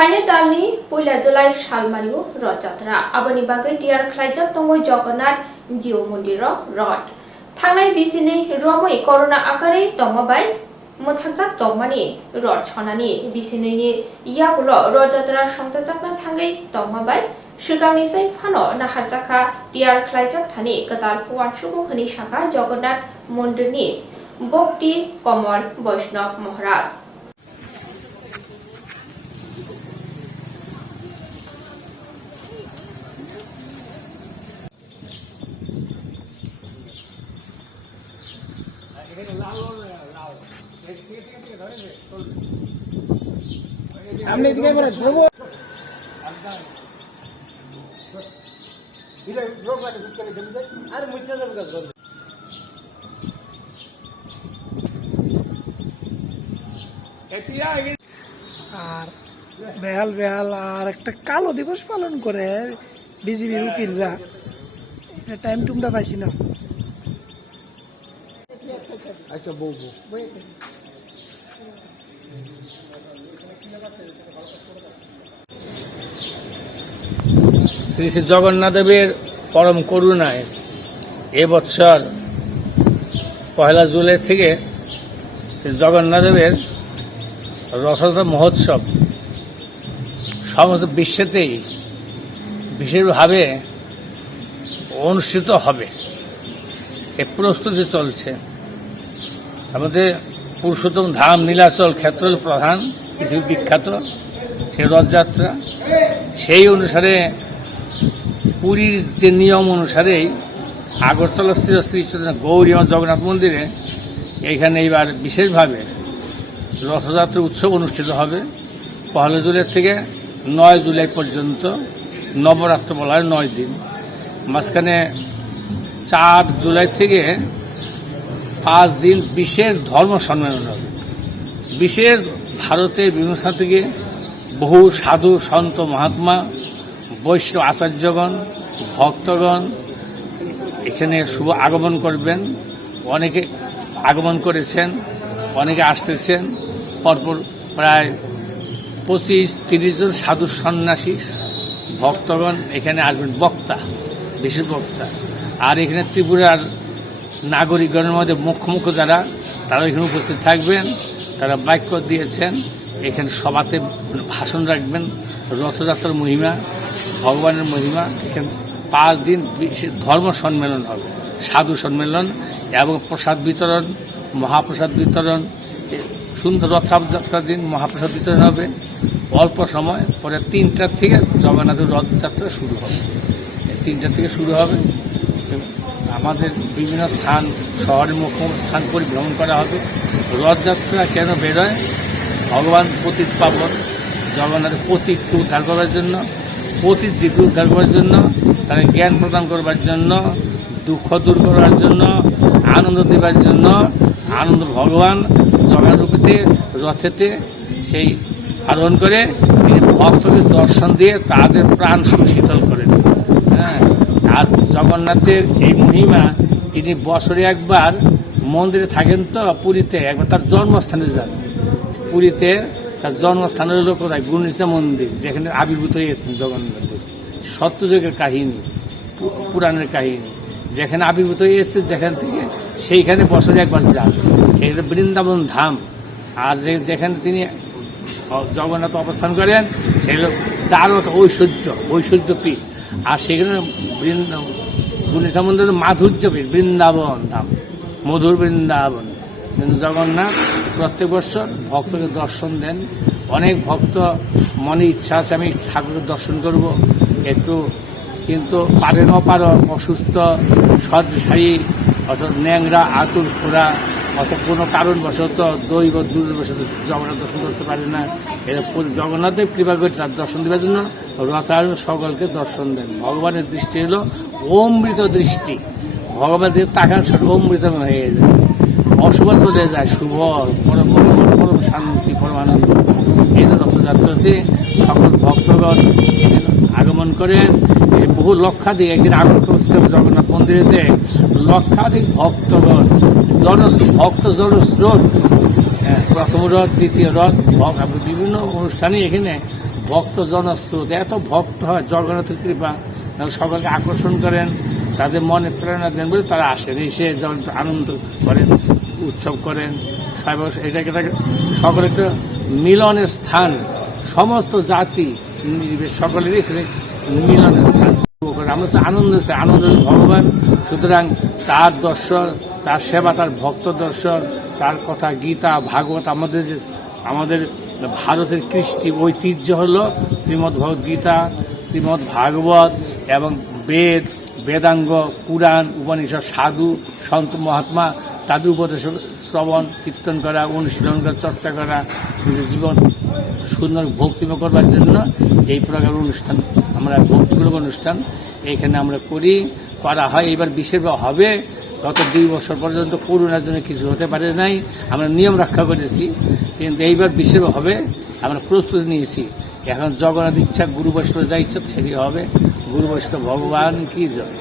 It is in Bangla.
फाइनल दालनि पहिला जुलाइ सालमानिउ रथयात्रा आबनि बागै तियार खालायजाक दङ जगन्नाथ जिउ मन्दिर रथ थांनाय बिसिनि रमै करona आकारै दङबाय मोथांजाक दंमानि रथ छनानि बिसिनि यागुल रथयात्रा संजाजाकना थांगै दङबाय सिगांनिसाय फानो नाहारजाखा तियार खालायजाक थानि गोदाल पवान सुबुंनि शाखा जगन्नाथ मन्दिरनि भक्ति कमल वैष्णव महाराज हमने दिया बरा देबो इले लोग वाले बुक करे जल्दी अरे मुझे सब का जल्दी এতিয়া আর বেহাল বেহাল আর একটা কালো দিবস পালন করে বিজিবির উকিলরা টাইম টুমটা পাইছি না আচ্ছা বউ শ্রী শ্রী জগন্নাথ দেবের পরম করুণায় এবছর পয়লা জুলাই থেকে জগন্নাথ দেবের রথযাত্রা মহোৎসব সমস্ত বিশ্বেতেই বিশেষভাবে অনুষ্ঠিত হবে এ প্রস্তুতি চলছে। আমাদের পুরুষোত্তম ধাম নীলাচল ক্ষেত্র প্রধান পৃথিবী বিখ্যাত সেই রথযাত্রা সেই অনুসারে পুরীর যে নিয়ম অনুসারেই আগরতলা স্থিত শ্রী গৌরী জগন্নাথ মন্দিরে এখানে এইবার বিশেষভাবে রথযাত্রা উৎসব অনুষ্ঠিত হবে 1 জুলাই থেকে 9 জুলাই পর্যন্ত নবরাত্র বলা হয় 9 দিন মাঝখানে 4 জুলাই থেকে 5 দিন বিশেষ ধর্ম সম্মেলন হবে। বিশেষ ভারতের বিভিন্ন স্থান থেকে বহু সাধু সন্ত মহাত্মা বৈষ্ণব আচার্যগণ ভক্তগণ এখানে শুভ আগমন করবেন। অনেকে আগমন করেছেন, অনেকে আসতেছেন। পরপর প্রায় 25-30 জন সাধু সন্ন্যাসী ভক্তগণ এখানে আসবেন, বক্তা, বিশেষ বক্তা। আর এখানে ত্রিপুরার নাগরিকগণের মধ্যে মুখ্য যারা তারা এখানে উপস্থিত থাকবেন। তারা বাক্য দিয়েছেন, এখানে সভাতে ভাষণ রাখবেন। রথযাত্রার মহিমা, ভগবানের মহিমা, এখানে 5 দিন বিশেষ ধর্ম সম্মেলন হবে, সাধু সম্মেলন এবং প্রসাদ বিতরণ, মহাপ্রসাদ বিতরণ। সুন্দর রথযাত্রার দিন মহাপ্রসাদ বিতরণ হবে। অল্প সময় পরে 3টার থেকে জগন্নাথের রথযাত্রা শুরু হবে। 3টার থেকে শুরু হবে। আমাদের বিভিন্ন স্থান, শহরের মুখ্য স্থান পরিভ্রমণ করা হবে। রথযাত্রা কেন বেরোয়? ভগবান পতিত পাবন জগন্নাথের পতিতকে উদ্ধার করার জন্য, পতিত জীবকে উদ্ধার করার জন্য, তাকে জ্ঞান প্রদান করবার জন্য, দুঃখ দূর করার জন্য, আনন্দ দেবার জন্য। আনন্দ ভগবান জগন্নাথ রূপেতে রথেতে সেই আরোহণ করে তিনি ভক্তকে দর্শন দিয়ে তাদের প্রাণ সুশীতল করেন। হ্যাঁ, আর জগন্নাথের এই মহিমা, তিনি বছরে একবার মন্দিরে থাকেন তো পুরীতে, একবার তার জন্মস্থানে যান। পুরীতে তার জন্মস্থানের হল কোথায়? গুন্ডিচা মন্দির, যেখানে আবির্ভূত হয়েছেন জগন্নাথের। সত্যযুগের কাহিনী, পুরাণের কাহিনী, যেখানে আবির্ভূত হয়েছে, যেখান থেকে সেইখানে বছরে একবার যান। সেইটা বৃন্দাবন ধাম। আর যেখানে তিনি জগন্নাথ অবস্থান করেন সেগুলো দ্বারক ঐশ্বর্য পীঠ। আর সেখানে গুন্ডিচা মন্দিরের মাধুর্য পীঠ, বৃন্দাবন ধাম, মধুর বৃন্দাবন। কিন্তু জগন্নাথ প্রত্যেক বছর ভক্তকে দর্শন দেন। অনেক ভক্ত মনে ইচ্ছা আছে আমি ঠাকুরের দর্শন করব, একটু কিন্তু পারো, অসুস্থ, শয্যাশায়ী, অথবা ন্যাংরা, আতুর খোরা, অথবা কোনো কারণবশত দৈব দুর্বশত জগন্নাথ দর্শন করতে পারে না। এরা জগন্নাথের কৃপা করে তার দর্শন দেওয়ার জন্য রথায়ণ সকলকে দর্শন দেন। ভগবানের দৃষ্টি হলো অমৃত দৃষ্টি। ভগবানের তাকান সব অমৃত হয়ে যায়, অশুভ চলে যায়, শুভ, পরম শান্তি, পরম আনন্দ। এই রথযাত্রাতে সকল ভক্তগণ আগমন করেন। বহু লক্ষাধিক, একদিন আগরতলা জগন্নাথ মন্দিরেতে লক্ষাধিক ভক্তগণ, ভক্ত জনস্রোত। প্রথম রথ, দ্বিতীয় রথ, বিভিন্ন অনুষ্ঠানে এখানে ভক্ত জনস্রোত, এত ভক্ত হয়, জগন্নাথের কৃপা সকলকে আকর্ষণ করেন, তাদের মনে প্রেরণা দেন বলে তারা আসেন, এসে আনন্দ করেন, উৎসব করেন। এটাকে সকলের একটা মিলনের স্থান, সমস্ত জাতি নির্বিশেষে সকলেরই এখানে মিলনের স্থান। আমরা আনন্দ ভগবান, সুতরাং তার দর্শন, তার সেবা, তার ভক্ত দর্শন, তার কথা, গীতা ভাগবত, আমাদের ভারতের কৃষ্টি ঐতিহ্য হলো শ্রীমদ্ ভগবদ গীতা, শ্রীমদ্ ভাগবত এবং বেদাঙ্গ, পুরাণ, উপনিষদ, সাধু সন্ত মহাত্মা তাদের উপদেশ শ্রবণ কীর্তন করা, অনুশীলন করা, চর্চা করা, নিজের জীবন সুন্দর ভক্তিময় করবার জন্য এই প্রকার অনুষ্ঠান, আমরা ভক্তিমূলক অনুষ্ঠান এখানে আমরা করা হয়। এবার বিশেষ হবে, গত 2 বছর পর্যন্ত করোনার জন্য কিছু হতে পারে নাই, আমরা নিয়ম রক্ষা করেছি, কিন্তু এইবার বিশেষ হবে, আমরা প্রস্তুতি নিয়েছি। এখন জগন্নাথ ইচ্ছা, গুরু বৈষ্ণব যা ইচ্ছা সেটি হবে। গুরু বৈষ্ণব ভগবান কি জয়।